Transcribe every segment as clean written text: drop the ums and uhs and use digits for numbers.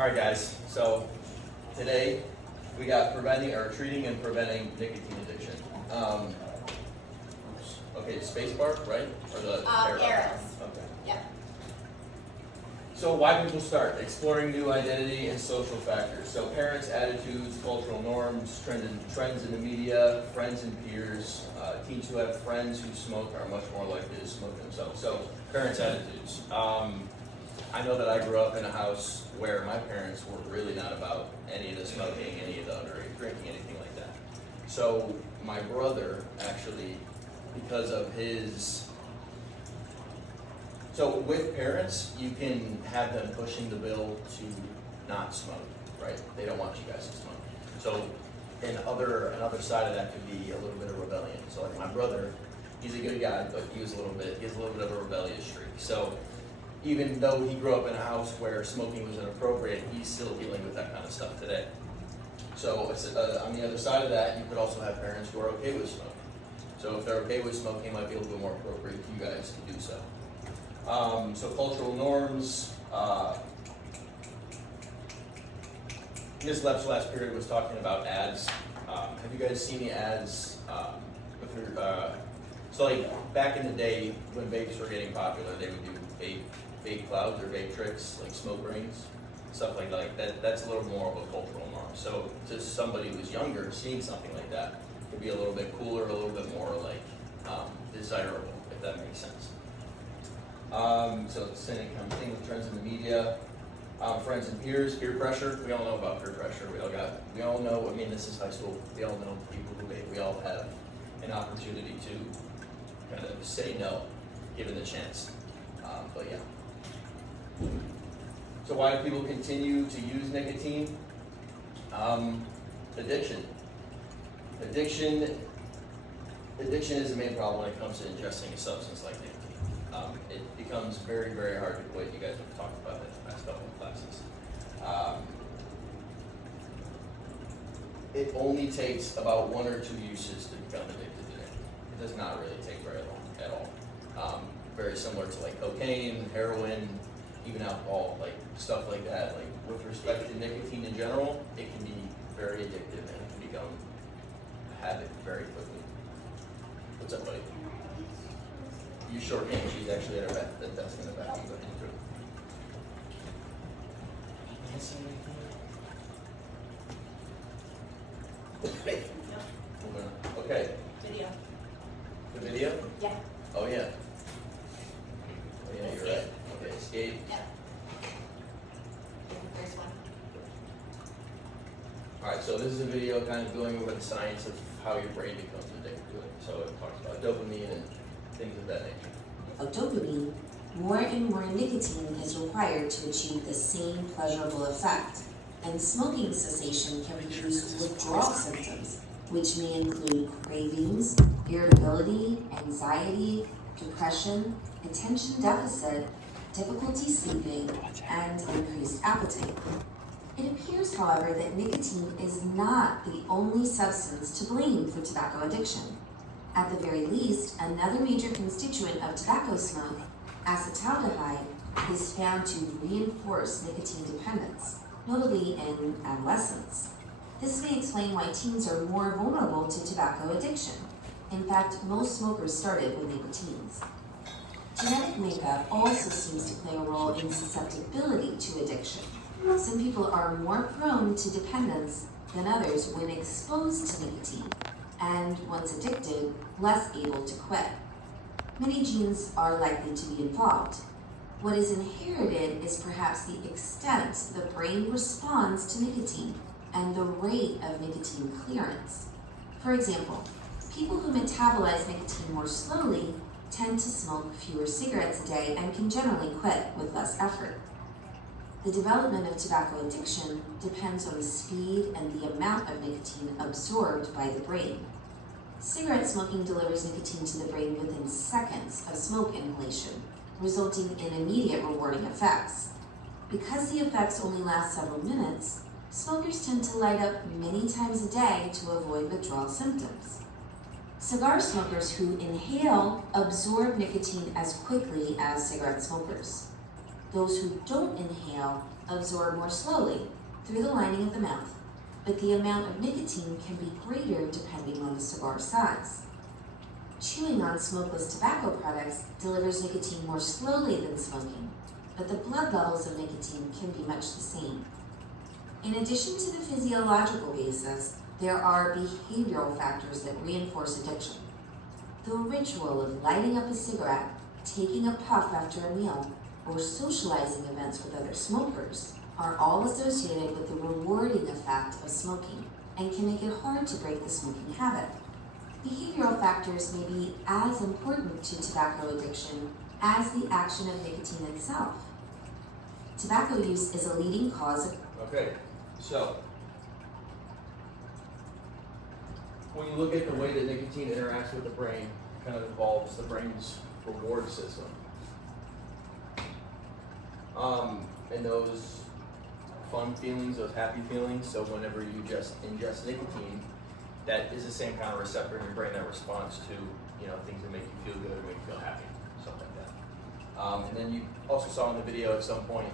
All right, guys. So today we got treating and preventing nicotine addiction. Okay, space bar, right? Or the arrows. Okay. Yep. So why people start? Exploring new identity and social factors. So parents, attitudes, cultural norms, trends in the media, friends and peers. Teens who have friends who smoke are much more likely to smoke themselves. So parents' attitudes. I know that I grew up in a house where my parents were really not about any of the smoking, any of the underage drinking, anything like that. So my brother actually, because of his, so with parents, you can have them pushing the bill to not smoke, right? They don't want you guys to smoke. So another side of that could be a little bit of rebellion. So like my brother, he's a good guy, but he has a little bit of a rebellious streak. So even though he grew up in a house where smoking was inappropriate, he's still dealing with that kind of stuff today. So on the other side of that, you could also have parents who are okay with smoking. So if they're okay with smoking, it might be a little bit more appropriate for you guys to do so. So cultural norms. Ms. Lepp's last period was talking about ads. Have you guys seen the ads? So like back in the day when vapes were getting popular, they would do vape clouds or vape tricks, like smoke rings, stuff like that. That's a little more of a cultural norm. So to somebody who's younger, seeing something like that could be a little bit cooler, a little bit more like desirable, if that makes sense. So it's the same kind of thing with trends in the media, friends and peers, peer pressure. We all know about peer pressure. We all know. I mean, this is high school. We all know people who vape. We all have an opportunity to kind of say no, given the chance. But yeah. So why do people continue to use nicotine? Addiction. Addiction is the main problem when it comes to ingesting a substance like nicotine. It becomes very, very hard to quit. You guys have talked about that in the past couple of classes. It only takes about 1 or 2 uses to become addicted to it. It does not really take very long at all. Very similar to like cocaine, heroin, even alcohol, like stuff like that. Like with respect to nicotine in general, it can be very addictive and it can become a habit very quickly. What's up, buddy? You short hand. She's actually at her desk in the back. You go ahead and through. Okay. Video. The video? Yeah. Oh yeah. Oh yeah, you're right. Okay, escape. Yeah. First one. Alright, so this is a video kind of going over the science of how your brain becomes addicted to it. So it talks about dopamine and things of that nature. Of dopamine, more and more nicotine is required to achieve the same pleasurable effect, and smoking cessation can produce withdrawal symptoms, which may include cravings, irritability, anxiety, depression, attention deficit, difficulty sleeping, and increased appetite. It appears, however, that nicotine is not the only substance to blame for tobacco addiction. At the very least, another major constituent of tobacco smoke, acetaldehyde, is found to reinforce nicotine dependence, notably in adolescents. This may explain why teens are more vulnerable to tobacco addiction. In fact, most smokers started when they were teens. Genetic makeup also seems to play a role in susceptibility to addiction. Some people are more prone to dependence than others when exposed to nicotine, and once addicted, less able to quit. Many genes are likely to be involved. What is inherited is perhaps the extent the brain responds to nicotine and the rate of nicotine clearance. For example, people who metabolize nicotine more slowly tend to smoke fewer cigarettes a day and can generally quit with less effort. The development of tobacco addiction depends on the speed and the amount of nicotine absorbed by the brain. Cigarette smoking delivers nicotine to the brain within seconds of smoke inhalation, resulting in immediate rewarding effects. Because the effects only last several minutes, smokers tend to light up many times a day to avoid withdrawal symptoms. Cigar smokers who inhale absorb nicotine as quickly as cigarette smokers. Those who don't inhale absorb more slowly through the lining of the mouth, but the amount of nicotine can be greater depending on the cigar size. Chewing on smokeless tobacco products delivers nicotine more slowly than smoking, but the blood levels of nicotine can be much the same. In addition to the physiological basis, there are behavioral factors that reinforce addiction. The ritual of lighting up a cigarette, taking a puff after a meal, or socializing events with other smokers are all associated with the rewarding effect of smoking and can make it hard to break the smoking habit. Behavioral factors may be as important to tobacco addiction as the action of nicotine itself. Tobacco use is a leading cause of... Okay, so when you look at the way that nicotine interacts with the brain, it kind of involves the brain's reward system. And those fun feelings, those happy feelings, so whenever you just ingest nicotine, that is the same kind of receptor in your brain that responds to, things that make you feel good or make you feel happy, stuff like that. And then you also saw in the video at some point,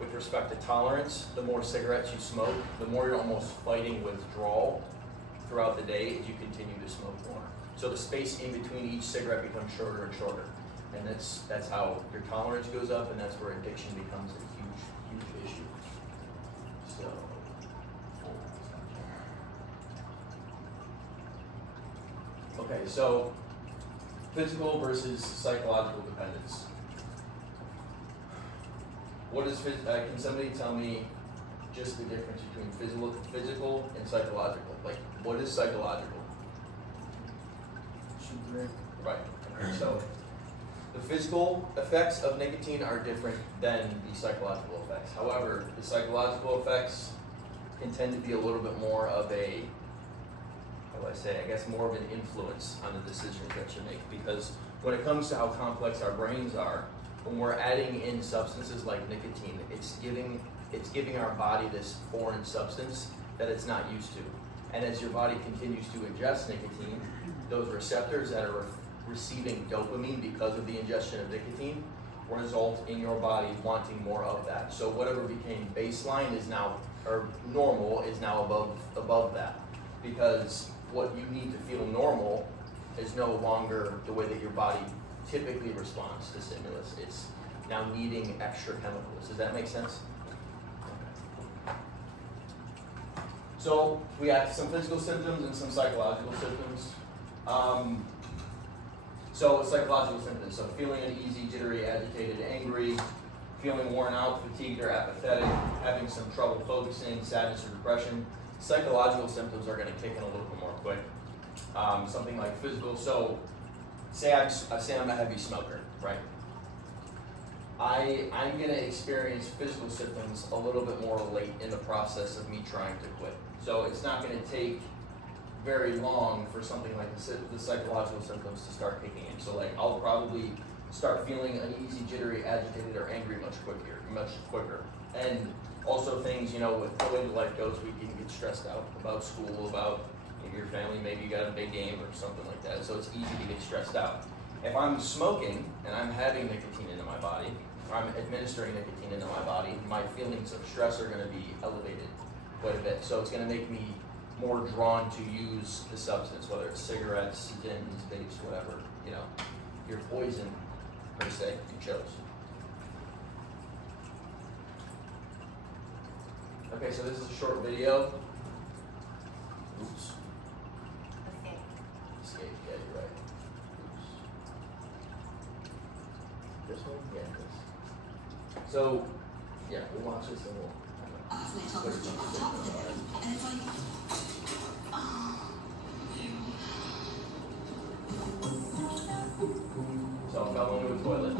with respect to tolerance, the more cigarettes you smoke, the more you're almost fighting withdrawal throughout the day as you continue to smoke more. So the space in between each cigarette becomes shorter and shorter. And that's how your tolerance goes up, and that's where addiction becomes a huge issue. So, okay, so physical versus psychological dependence. What is can somebody tell me just the difference between physical and psychological? Like, what is psychological? Right. Okay, so the physical effects of nicotine are different than the psychological effects. However, the psychological effects can tend to be a little bit more of a, more of an influence on the decisions that you make. Because when it comes to how complex our brains are, when we're adding in substances like nicotine, it's giving our body this foreign substance that it's not used to. And as your body continues to ingest nicotine, those receptors that are receiving dopamine because of the ingestion of nicotine result in your body wanting more of that. So whatever became baseline is now, or normal is now above that. Because what you need to feel normal is no longer the way that your body typically responds to stimulus. It's now needing extra chemicals. Does that make sense? So we have some physical symptoms and some psychological symptoms. So psychological symptoms, so feeling uneasy, jittery, agitated, angry, feeling worn out, fatigued, or apathetic, having some trouble focusing, sadness or depression. Psychological symptoms are going to kick in a little bit more quick. Something like physical, so say I'm a heavy smoker, right? I'm going to experience physical symptoms a little bit more late in the process of me trying to quit. So it's not going to take very long for something like the psychological symptoms to start kicking in. So like I'll probably start feeling uneasy, jittery, agitated, or angry much quicker. And also things, with the way life goes, we can get stressed out about school, about your family, maybe you got a big game or something like that. So it's easy to get stressed out. If I'm smoking and I'm having nicotine into my body, or I'm administering nicotine into my body, my feelings of stress are going to be elevated quite a bit. So it's going to make me more drawn to use the substance, whether it's cigarettes, Zins, vapes, whatever, your poison per se, you chose. Okay, so this is a short video. Oops. Escape, yeah, you're right. Oops. This one? Yeah, this. So, yeah, we'll watch this and we'll... So I fell into a toilet.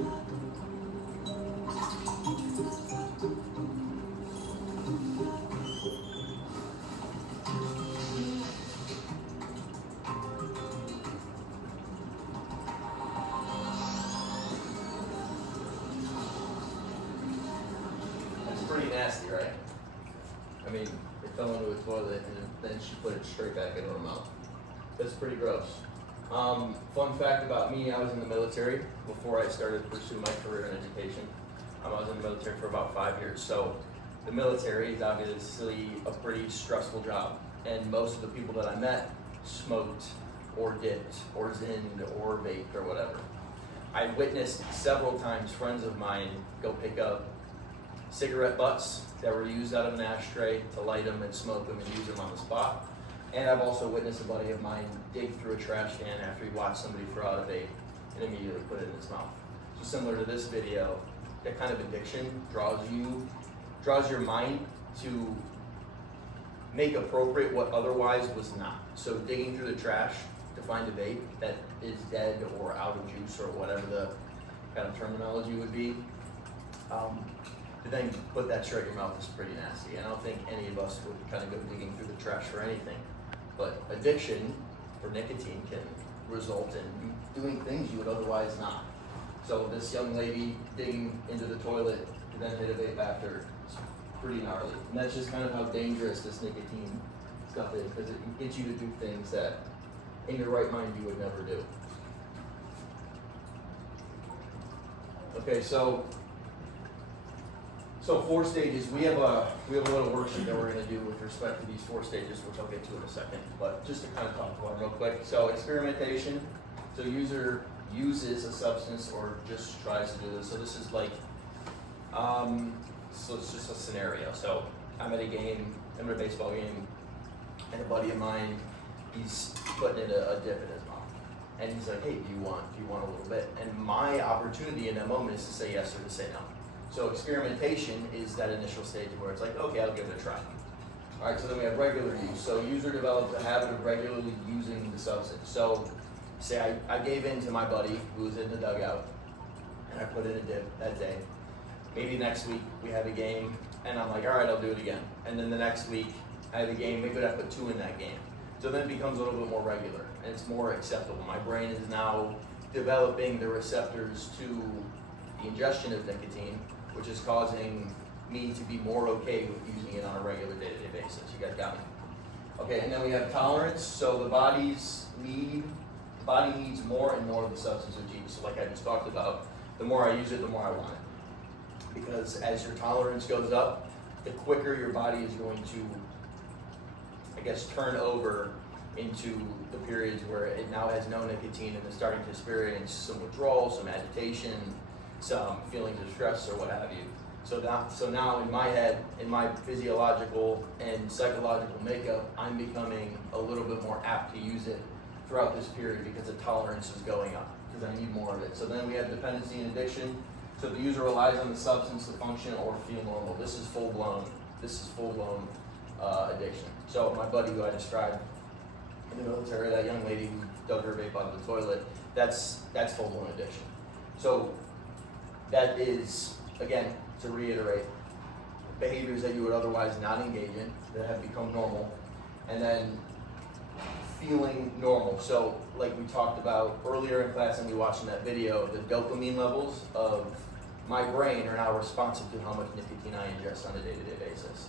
That's pretty nasty, right? I mean, it fell into a toilet and then she put it straight back into her mouth. That's pretty gross. Fun fact about me, I was in the military before I started to pursue my career in education. I was in the military for about 5 years. So the military is obviously a pretty stressful job. And most of the people that I met smoked or dipped or zinned or vaped or whatever. I witnessed several times friends of mine go pick up cigarette butts that were used out of an ashtray to light them and smoke them and use them on the spot. And I've also witnessed a buddy of mine dig through a trash can after he watched somebody throw out a vape and immediately put it in his mouth. So similar to this video, that kind of addiction draws your mind to make appropriate what otherwise was not. So digging through the trash to find a vape that is dead or out of juice or whatever the kind of terminology would be, to then put that straight in your mouth is pretty nasty. And I don't think any of us would kind of go digging through the trash for anything. But addiction for nicotine can result in you doing things you would otherwise not. So this young lady digging into the toilet to then hit a vape after, it's pretty gnarly. And that's just kind of how dangerous this nicotine stuff is, because it can get you to do things that in your right mind you would never do. Okay, so 4 stages. We have a little worksheet that we're going to do with respect to these 4 stages, which I'll get to in a second. But just to kind of talk about them real quick. So experimentation. So user uses a substance or just tries to do this. So this is like, so it's just a scenario. So I'm at a game, I'm at a baseball game, and a buddy of mine, he's putting in a dip in his mouth. And he's like, hey, do you want a little bit? And my opportunity in that moment is to say yes or to say no. So experimentation is that initial stage where it's like, okay, I'll give it a try. All right, so then we have regular use. So user develops a habit of regularly using the substance. So say I gave in to my buddy who was in the dugout, and I put in a dip that day. Maybe next week we have a game, and I'm like, all right, I'll do it again. And then the next week I have a game, maybe I put 2 in that game. So then it becomes a little bit more regular, and it's more acceptable. My brain is now developing the receptors to the ingestion of nicotine, which is causing me to be more okay with using it on a regular day-to-day basis. You guys got me? Okay, and then we have tolerance. So the body needs more and more of the substance of use. So like I just talked about, the more I use it, the more I want it. Because as your tolerance goes up, the quicker your body is going to, I guess, turn over into the periods where it now has no nicotine and is starting to experience some withdrawal, some agitation, some feelings of stress or what have you. So now in my head, in my physiological and psychological makeup, I'm becoming a little bit more apt to use it throughout this period because the tolerance is going up, because I need more of it. So then we have dependency and addiction. So the user relies on the substance to function or feel normal. This is full blown addiction. So my buddy who I described in the military, that young lady who dug her vape out of the toilet, that's full blown addiction. So that is, again, to reiterate, behaviors that you would otherwise not engage in that have become normal, and then feeling normal. So like we talked about earlier in class and we watched in that video, the dopamine levels of my brain are now responsive to how much nicotine I ingest on a day-to-day basis.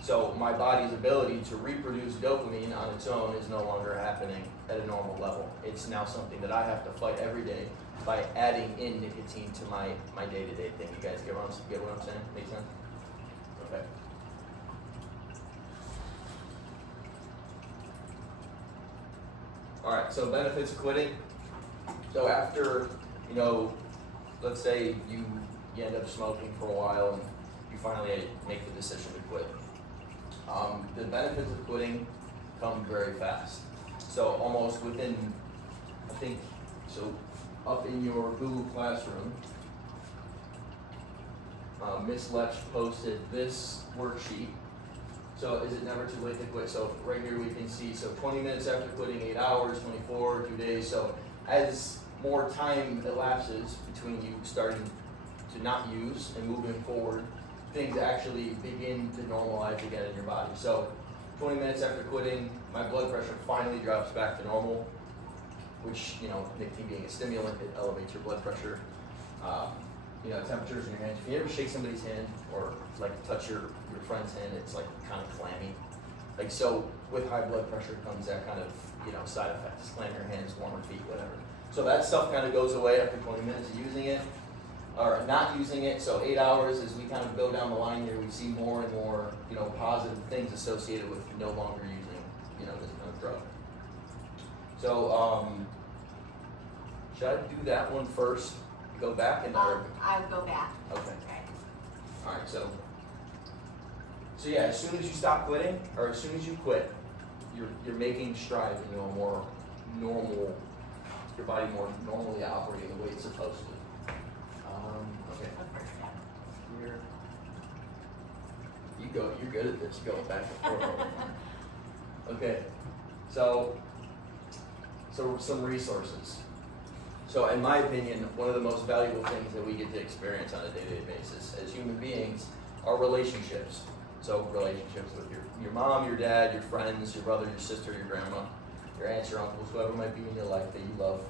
So my body's ability to reproduce dopamine on its own is no longer happening at a normal level. It's now something that I have to fight every day by adding in nicotine to my day-to-day thing. You guys get what I'm saying? Make sense? Okay. All right, so benefits of quitting. So after, let's say you end up smoking for a while and you finally make the decision to quit. The benefits of quitting come very fast. So almost within, up in your Google Classroom, Miss Lech posted this worksheet. So is it never too late to quit? So right here we can see, 20 minutes after quitting, 8 hours, 24, 2 days. So as more time elapses between you starting to not use and moving forward, things actually begin to normalize again in your body. So 20 minutes after quitting, my blood pressure finally drops back to normal, which, nicotine being a stimulant, it elevates your blood pressure. Temperatures in your hands. If you ever shake somebody's hand or like touch your friend's hand, it's like kind of clammy. Like, so with high blood pressure comes that kind of, side effects, clam your hands, warmer feet, whatever. So that stuff kind of goes away after 20 minutes of using it. or not using it. So 8 hours, as we kind of go down the line here, we see more and more, positive things associated with no longer using, this kind of drug. So, should I do that one first? Go back and I would go back. Okay. Okay. All right. So yeah, as soon as you stop quitting, or as soon as you quit, you're making strides into a more normal, your body more normally operating the way it's supposed to. Okay. The first step. Here. You're good at this, going back and forth. Okay. So some resources. So in my opinion, one of the most valuable things that we get to experience on a day-to-day basis as human beings are relationships. So relationships with your mom, your dad, your friends, your brother, your sister, your grandma, your aunts, your uncles, whoever might be in your life that you love.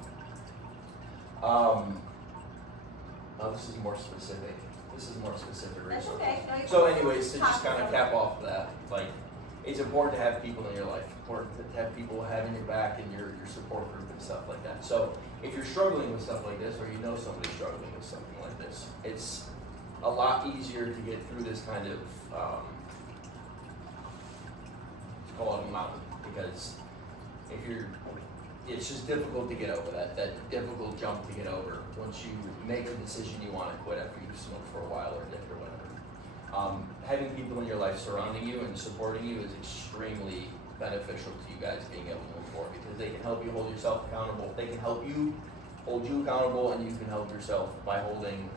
This is more specific. That's resources. okay. No, So anyways, to just kind of cap off that, it's important to have people in your life, important to have people having your back and your support group and stuff like that. So if you're struggling with stuff like this, or you know somebody struggling with something like this, it's a lot easier to get through this kind of, call it a mountain, because it's just difficult to get over that difficult jump to get over once you make a decision you want to quit after you've smoked for a while or dipped or whatever. Having people in your life surrounding you and supporting you is extremely beneficial to you guys being able to move forward, because they can help you hold yourself accountable. They can help you hold you accountable, and you can help yourself by holding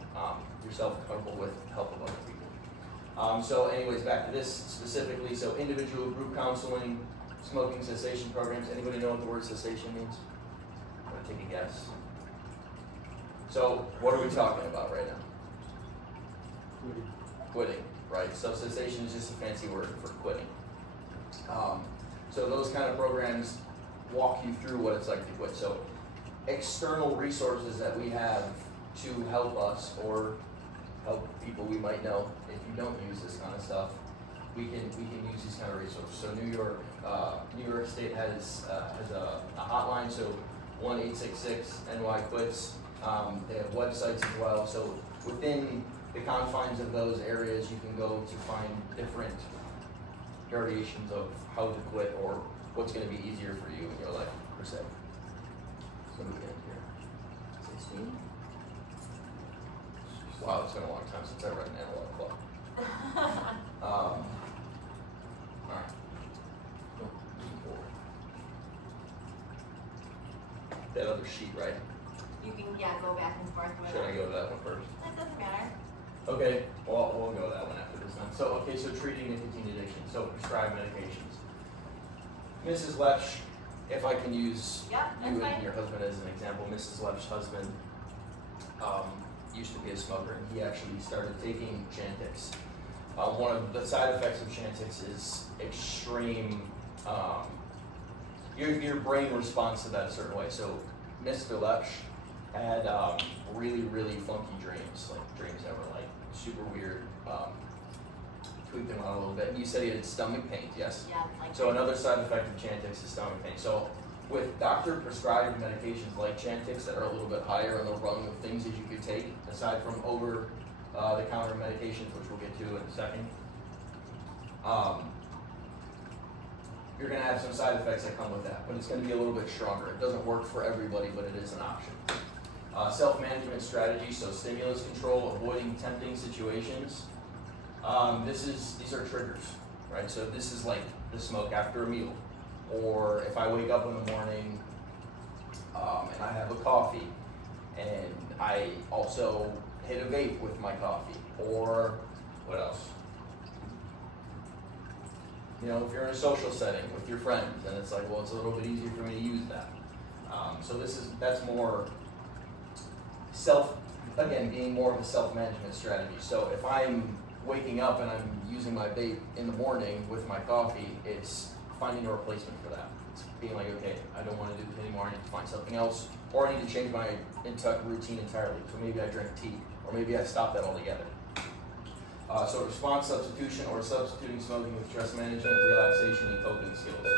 yourself accountable with the help of other people. So anyways, back to this specifically. So individual, group counseling, smoking cessation programs. Anybody know what the word cessation means? I'm gonna take a guess. So what are we talking about right now? Quitting, right? So cessation is just a fancy word for quitting. So those kind of programs walk you through what it's like to quit. So external resources that we have to help us or help people we might know if you don't use this kind of stuff, we can use these kind of resources. So New York State has a hotline, so 1-866-NY-QUITS. They have websites as well. So within the confines of those areas, you can go to find different variations of how to quit or what's going to be easier for you in your life, per se. So moving in here. 16. Wow, it's been a long time since I read an analog clock. Alright. Moving forward. That other sheet, right? You can, go back and forth with Should I it. go to that one first? That doesn't matter. Okay, well, we'll go to that one after this then. So treating nicotine addiction, so prescribed medications. Mrs. Lepsch, if I can use Yep, that's you fine. and your husband as an example, Mrs. Lepsch's husband used to be a smoker, and he actually started taking Chantix. One of the side effects of Chantix is extreme, your brain responds to that a certain way. So Mr. Lepsch had really, really funky dreams, like dreams that were like super weird, tweaked him out a little bit. And you said he had stomach pains, yes? Yeah, So another side effect of Chantix is stomach pain. So with doctor prescribed medications like Chantix that are a little bit higher on the rung of things that you could take, aside from over the counter medications, which we'll get to in a second, you're gonna have some side effects that come with that, but it's gonna be a little bit stronger. It doesn't work for everybody, but it is an option. Self-management strategy, so stimulus control, avoiding tempting situations. These are triggers, right? So this is like the smoke after a meal, or if I wake up in the morning and I have a coffee, and I also hit a vape with my coffee, or what else? If you're in a social setting with your friends, and it's like, well, it's a little bit easier for me to use that. So that's more being more of a self-management strategy. So if I'm waking up and I'm using my vape in the morning with my coffee, it's finding a replacement for that. It's being like, okay, I don't want to do this anymore, I need to find something else, or I need to change my routine entirely. So maybe I drink tea, or maybe I stop that altogether. So response substitution, or substituting smoking with stress management, relaxation, and coping skills.